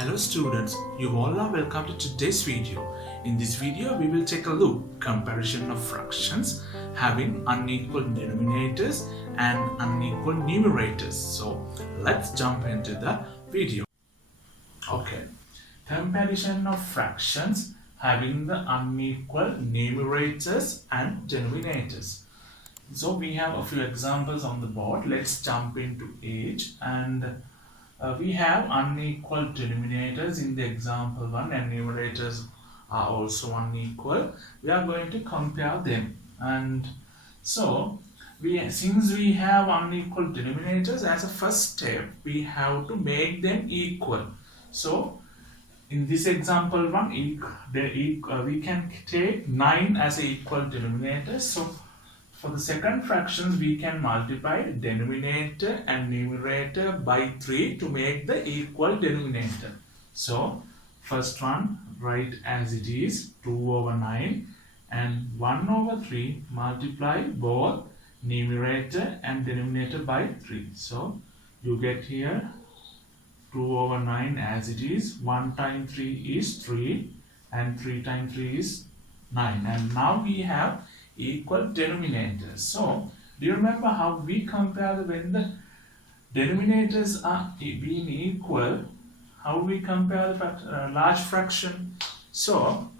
Hello students, you all are welcome to today's video. In this video, we will take a look comparison of fractions having unequal denominators and unequal numerators. So let's jump into the video. Okay, comparison of fractions having the unequal numerators and denominators. So we have a few examples on the board. Let's jump into each and we have unequal denominators in the example 1 and numerators are also unequal. We are going to compare them, and so since we have unequal denominators, as a first step we have to make them equal. So in this example 1 we can take 9 as an equal denominator. So for the second fractions, we can multiply denominator and numerator by 3 to make the equal denominator. So first one, write as it is 2 over 9 and 1 over 3, multiply both numerator and denominator by 3. So you get here 2 over 9 as it is, 1 times 3 is 3 and 3 times 3 is 9, and now we have equal denominators. So do you remember how we compare when the denominators are being equal, how we compare the large fraction? So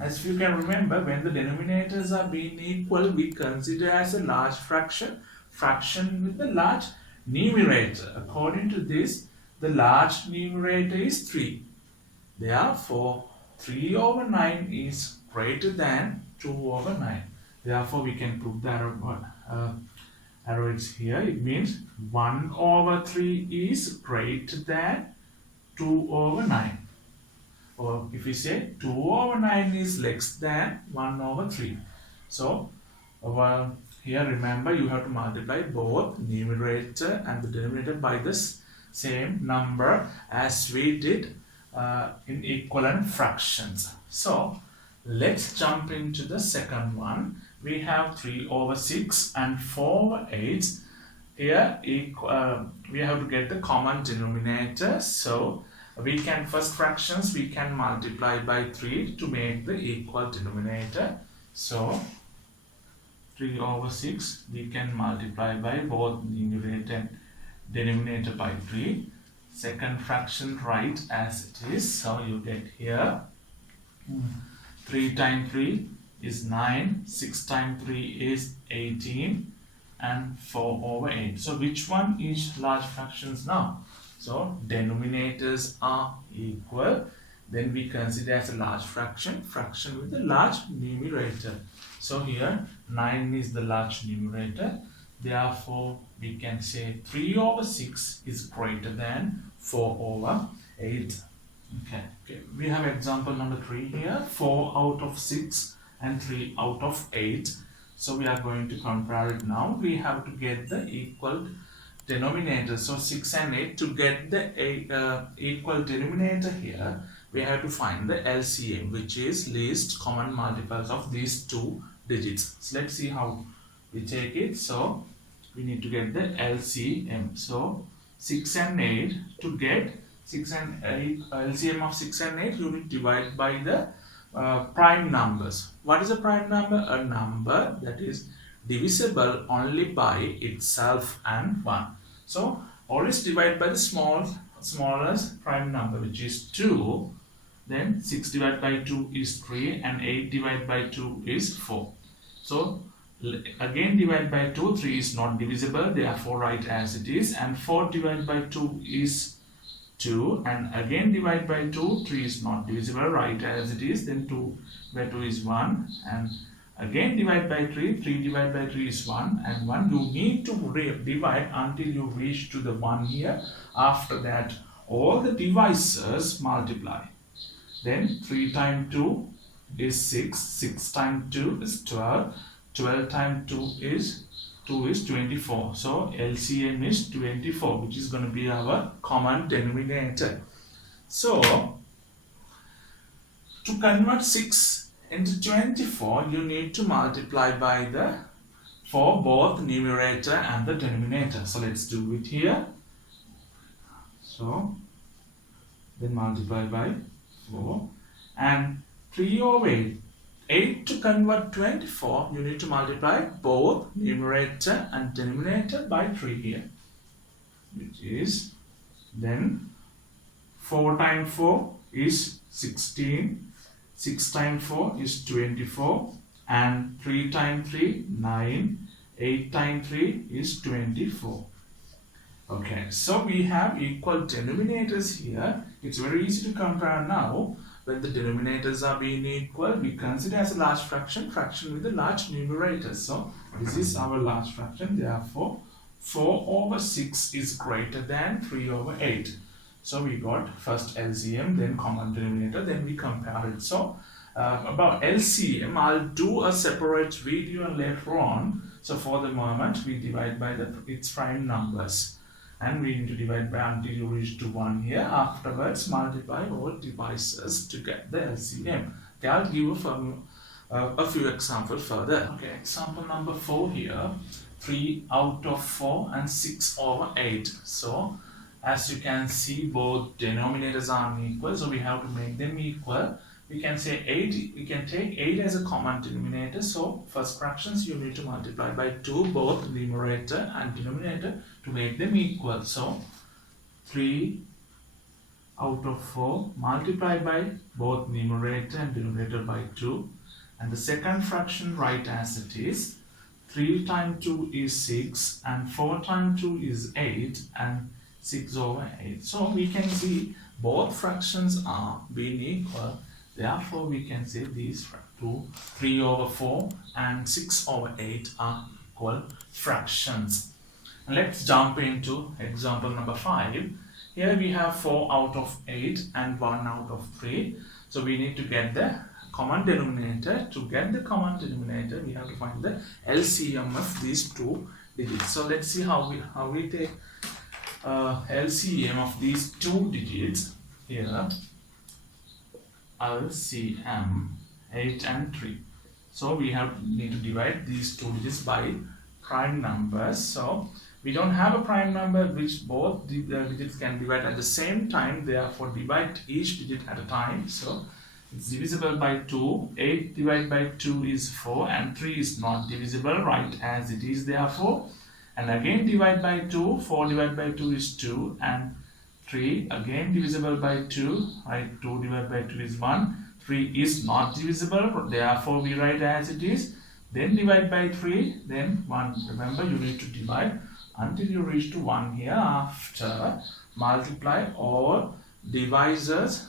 as you can remember, when the denominators are being equal, we consider as a large fraction with the large numerator. According to this, the large numerator is 3. Therefore 3 over 9 is greater than 2 over 9. Therefore, we can put the arrows here. It means 1 over 3 is greater than 2 over 9. Or if we say 2 over 9 is less than 1 over 3. So, here remember you have to multiply both numerator and the denominator by this same number as we did in equivalent fractions. So, let's jump into the second one. We have 3 over 6 and 4 over 8. Here we have to get the common denominator. So we can, first fractions we can multiply by 3 to make the equal denominator. So 3 over 6 we can multiply by both numerator and denominator by 3. Second fraction write as it is. So you get here 3 times 3 is 9, 6 times 3 is 18 and 4 over 8. So which one is large fractions now? So denominators are equal. Then we consider as a large fraction with a large numerator. So here 9 is the large numerator. Therefore we can say 3 over 6 is greater than 4 over 8. Okay, we have example number 3 here, 4 out of 6 and 3 out of 8. So we are going to compare it now. We have to get the equal denominator. So 6 and 8, to get the equal denominator here, we have to find the LCM, which is least common multiples of these two digits. So let's see how we take it. So we need to get the LCM. So 6 and 8, to get 6 and 8, LCM of 6 and 8, you will divide by the prime numbers. What is a prime number? A number that is divisible only by itself and 1. So always divide by the smallest prime number, which is 2. Then 6 divided by 2 is 3 and 8 divided by 2 is 4. So again divide by 2, 3 is not divisible, therefore write as it is, and 4 divided by 2 is 2, and again divide by 2, 3 is not divisible, write as it is, then 2 by 2 is 1, and again divide by 3, 3 divided by 3 is 1, and 1 you need to divide until you reach to the 1 here. After that all the divisors multiply. Then 3 times 2 is 6, 6 times 2 is 12, 12 times 2 is 24. So LCM is 24, which is going to be our common denominator. So to convert 6 into 24, you need to multiply by for both numerator and the denominator. So let's do it here. So then multiply by 4, and 3 over 8. 8 to convert 24, you need to multiply both numerator and denominator by 3 here, which is then 4 times 4 is 16, 6 times 4 is 24, and 3 times 3, 9, 8 times 3 is 24. Okay, so we have equal denominators here. It's very easy to compare now. When the denominators are being equal, we consider as a large fraction with a large numerator. So this is our large fraction. Therefore, 4 over 6 is greater than 3 over 8. So we got first LCM, then common denominator, then we compare it. So about LCM, I'll do a separate video later on. So for the moment, we divide by its prime numbers. And we need to divide by until you reach to 1 here. Afterwards, multiply all divisors to get the LCM. Okay, I'll give a few examples further. Okay, example number 4 here. 3 out of 4 and 6 over 8. So, as you can see, both denominators are unequal. So, we have to make them equal. We can say 8, we can take 8 as a common denominator. So, first fractions you need to multiply by 2, both numerator and denominator, to make them equal. So, 3 out of 4 multiplied by both numerator and denominator by 2. And the second fraction write as it is. 3 times 2 is 6 and 4 times 2 is 8 and 6 over 8. So, we can see both fractions are being equal. Therefore, we can say these two, 3 over 4 and 6 over 8 are equal fractions. And let's jump into example number 5. Here we have 4 out of 8 and 1 out of 3. So we need to get the common denominator. To get the common denominator, we have to find the LCM of these two digits. So let's see how we take LCM of these two digits here. LCM 8 and 3. So we need to divide these two digits by prime numbers. So we don't have a prime number which both the digits can divide at the same time. Therefore, divide each digit at a time. So it's divisible by 2. 8 divided by 2 is 4 and 3 is not divisible, right as it is. Therefore, and again divide by 2. 4 divided by 2 is 2 and 3 again divisible by 2, right? 2 divided by 2 is 1. 3 is not divisible, therefore we write as it is. Then divide by 3, then 1. Remember, you need to divide until you reach to 1 here. After, multiply all divisors.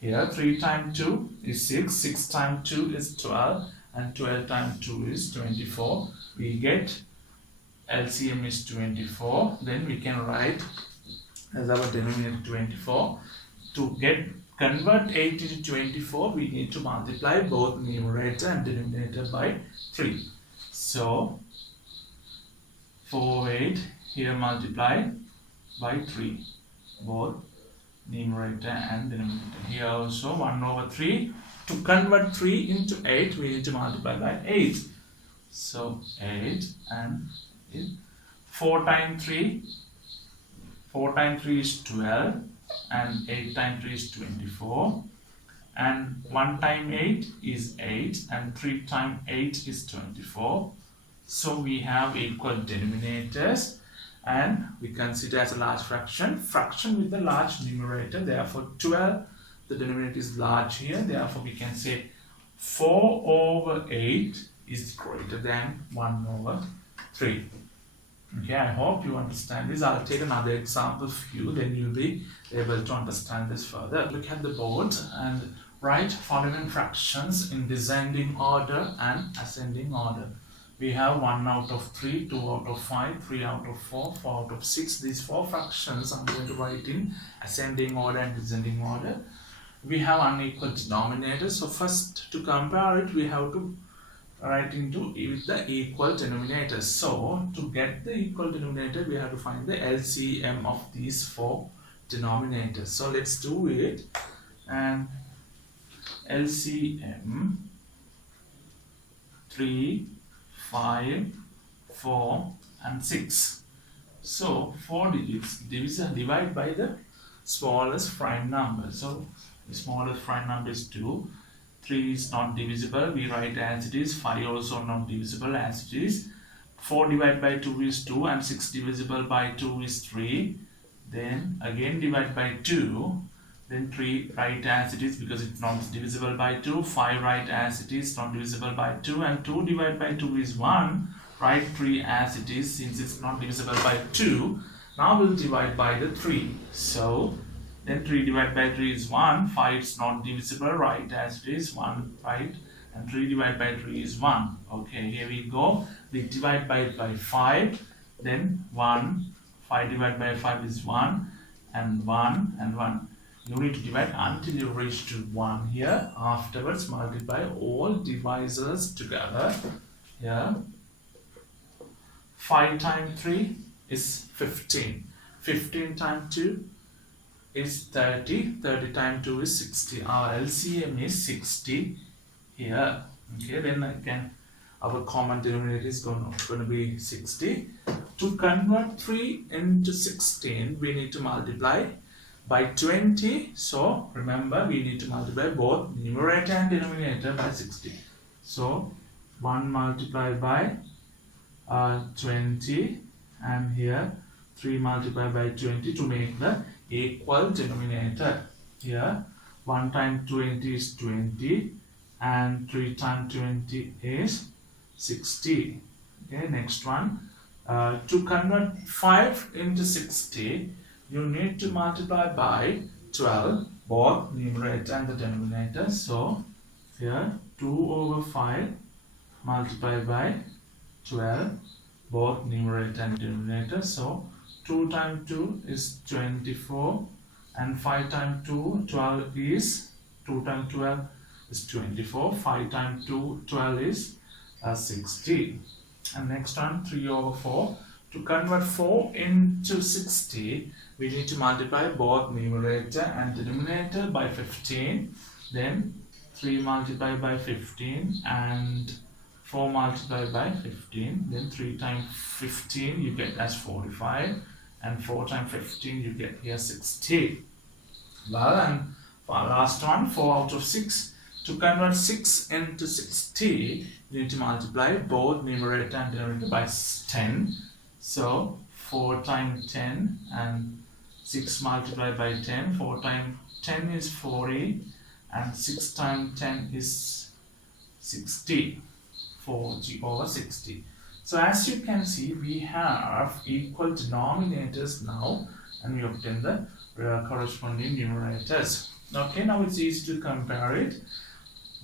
Here 3 times 2 is 6, 6 times 2 is 12 and 12 times 2 is 24. We get LCM is 24. Then we can write as our denominator 24. To convert 8 into 24, we need to multiply both numerator and denominator by 3. So 4, 8 here multiply by 3, both numerator and denominator. Here also 1 over 3. To convert 3 into 8, we need to multiply by 8. So 8 and 4 times 3. 4 times 3 is 12 and 8 times 3 is 24 and 1 times 8 is 8 and 3 times 8 is 24. So we have equal denominators and we consider as a large fraction with the large numerator. Therefore 12, the denominator is large here. Therefore we can say 4 over 8 is greater than 1 over 3. Okay, I hope you understand this. I'll take another example for you, then you'll be able to understand this further. Look at the board and write following fractions in descending order and ascending order. We have 1 out of 3, 2 out of 5, 3 out of 4, 4 out of 6. These 4 fractions I'm going to write in ascending order and descending order. We have unequal denominators. So first, to compare it, we have to write into with the equal denominators. So to get the equal denominator, we have to find the LCM of these 4 denominators. So let's do it. And LCM 3, 5, 4 and 6. So 4 digits divide by the smallest prime number. So the smallest prime number is 2. 3 is not divisible, we write as it is. 5 also not divisible, as it is. 4 divided by 2 is 2, and 6 divisible by 2 is 3. Then again divide by 2. Then 3 write as it is because it's not divisible by 2. 5 write as it is, not divisible by 2. And 2 divided by 2 is 1. Write 3 as it is since it's not divisible by 2. Now we'll divide by the 3. So then 3 divided by 3 is 1. 5 is not divisible, write as it is, 1 right. And 3 divided by 3 is 1. Okay, here we go. We divide by 5. Then 1. 5 divided by 5 is 1. And 1 and 1. You need to divide until you reach to 1 here. Afterwards, multiply all divisors together. Here, 5 times 3 is 15. 15 times 2 is 30. 30 times 2 is 60. Our LCM is 60 here. Okay, then again, our common denominator is going to be 60. To convert 3 into 16, we need to multiply by 20. So remember, we need to multiply both numerator and denominator by 60. So 1 multiplied by 20, and here 3 multiplied by 20 to make the equal denominator. Here 1 times 20 is 20, and 3 times 20 is 60. Okay, next one. To convert 5 into 60, you need to multiply by 12, both numerator and the denominator. So here 2 over 5 multiplied by 12, both numerator and denominator. So 2 times 2 is 24, and 5 times 2, 12 is, 2 times 12 is 24, 5 times 2, 12 is 60. And next one, 3 over 4. To convert 4 into 60, we need to multiply both numerator and denominator by 15. Then 3 multiplied by 15 and 4 multiplied by 15. Then 3 times 15 you get as 45, and 4 times 15 you get here 60. Well, and for our last one, 4 out of 6. To convert 6 into 60, you need to multiply both numerator and denominator by 10. So 4 times 10 and 6 multiplied by 10. 4 times 10 is 40, and 6 times 10 is 60. 40 over 60. So as you can see, we have equal denominators now, and we obtain the corresponding numerators. Okay, now it's easy to compare it.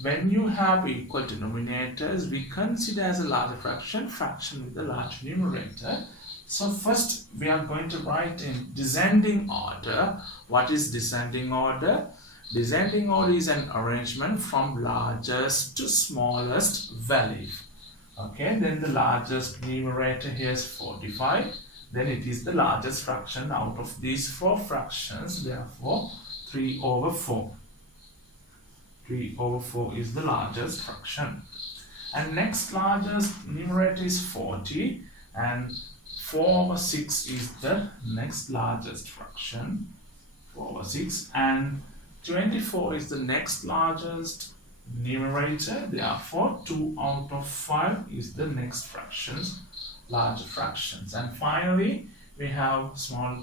When you have equal denominators, we consider as a larger fraction, fraction with a large numerator. So first we are going to write in descending order. What is descending order? Descending order is an arrangement from largest to smallest value. Okay, then the largest numerator here is 45. Then it is the largest fraction out of these 4 fractions. Therefore, 3 over 4. 3 over 4 is the largest fraction. And next largest numerator is 40, and 4 over 6 is the next largest fraction. 4 over 6, and 24 is the next largest numerator. Therefore, 2 out of 5 is the next fractions, larger fractions. And finally, we have small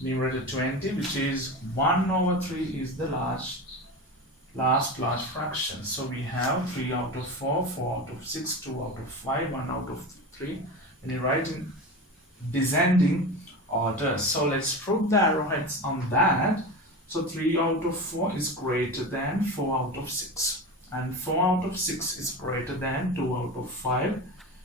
numerator 20, which is 1 over 3 is the last large fraction. So we have 3 out of 4, 4 out of 6, 2 out of 5, 1 out of 3. And you write in descending order. So let's prove the arrowheads on that. So 3 out of 4 is greater than 4 out of 6. And 4 out of 6 is greater than 2 out of 5.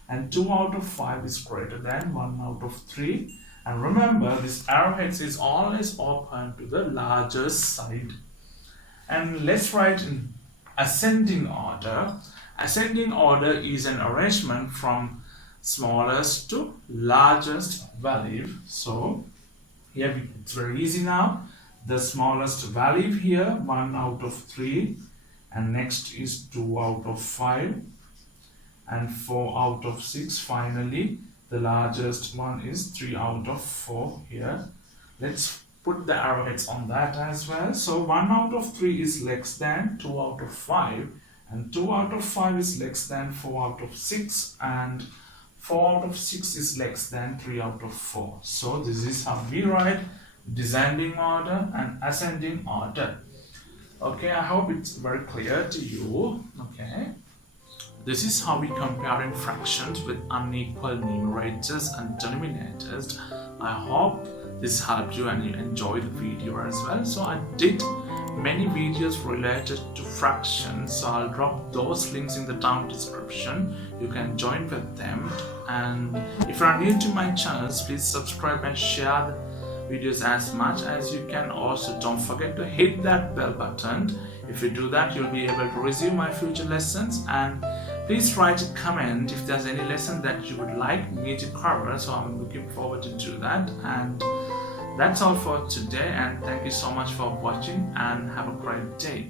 And 2 out of 5 is greater than 1 out of 3. And remember, this arrowheads is always open to the largest side. And let's write in ascending order. Ascending order is an arrangement from smallest to largest value. So here it's very easy now. The smallest value here, 1 out of 3, and next is 2 out of 5, and 4 out of 6. Finally, the largest one is 3 out of 4 here. Let's put the arrowheads on that as well. So 1 out of 3 is less than 2 out of 5, and 2 out of 5 is less than 4 out of 6, and 4 out of 6 is less than 3 out of 4. So this is how we write descending order and ascending order. Okay, I hope it's very clear to you. Okay, this is how we comparing fractions with unequal numerators and denominators. I hope this helped you and you enjoyed the video as well. So I did many videos related to fractions, so I'll drop those links in the down description. You can join with them, and if you are new to my channels, please subscribe and share the videos as much as you can. Also, don't forget to hit that bell button. If you do that, you'll be able to receive my future lessons, and please write a comment if there's any lesson that you would like me to cover, so I'm looking forward to do that. And that's all for today, and thank you so much for watching, and have a great day.